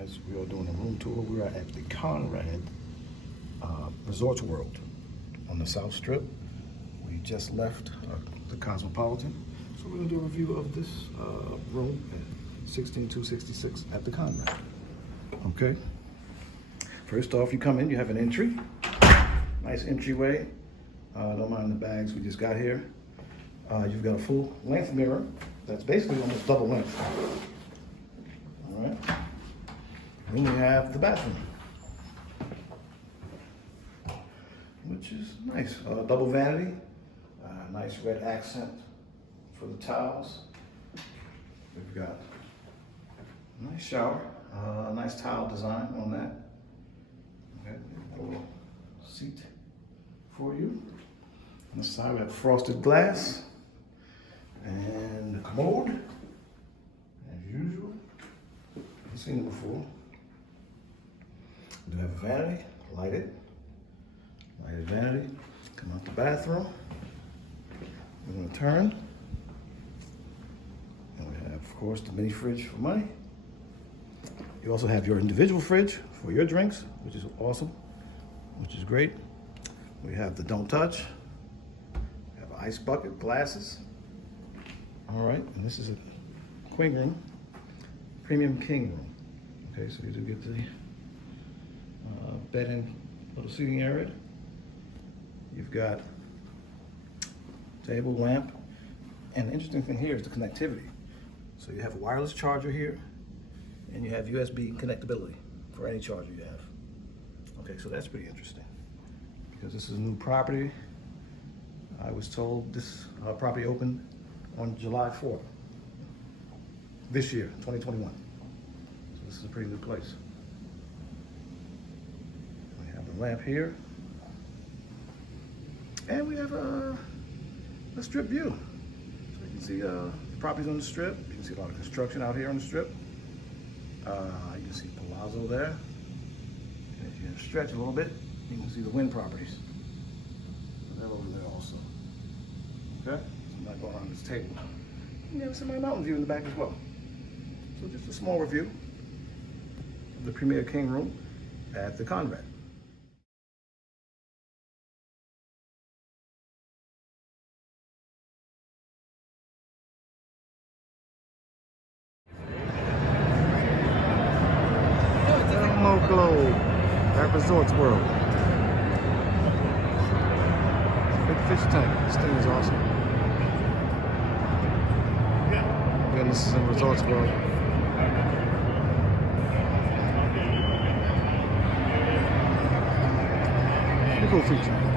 guys, we are doing a room tour. We are at the Conrad Resorts World on the South Strip. We just left the Cosmopolitan. So we're gonna do a review of this room at 16266 at the Conrad. Okay. First off, you come in, you have an entry. Nice entryway. Don't mind the bags we just got here. You've got a full length mirror that's basically almost double length. All right. Then we have the bathroom, which is nice. Double vanity, nice red accent for the towels. We've got a nice shower, nice tile design on that. Okay, a little seat for you. On the side we have frosted glass and the commode, as usual. I've seen it before. We do have a vanity, lighted vanity. Come out the bathroom. We're gonna turn. And we have, of course, the mini fridge for money. You also have your individual fridge for your drinks, which is awesome, which is great. We have the don't touch. We have an ice bucket, glasses. All right, and this is a queen room, premium king room. Okay, so you do get the bed and little seating area. You've got table, lamp, and the interesting thing here is the connectivity. So you have a wireless charger here, and you have USB connectability for any charger you have. Okay, so that's pretty interesting because this is a new property. I was told this property opened on July 4th, this year, 2021. So this is a pretty new place. We have the lamp here. And we have a strip view. So you can see the properties on the strip. You can see a lot of construction out here on the strip. You can see Palazzo there. And if you stretch a little bit, you can see the wind properties. They're over there also. Okay? So I'm not going around this table. You have some mountain view in the back as well. So just a small review of the Premier King Room at the Conrad. Globe at Resorts World. Big fish tank. This thing is awesome. Again, this is in Resorts World. Pretty cool feature.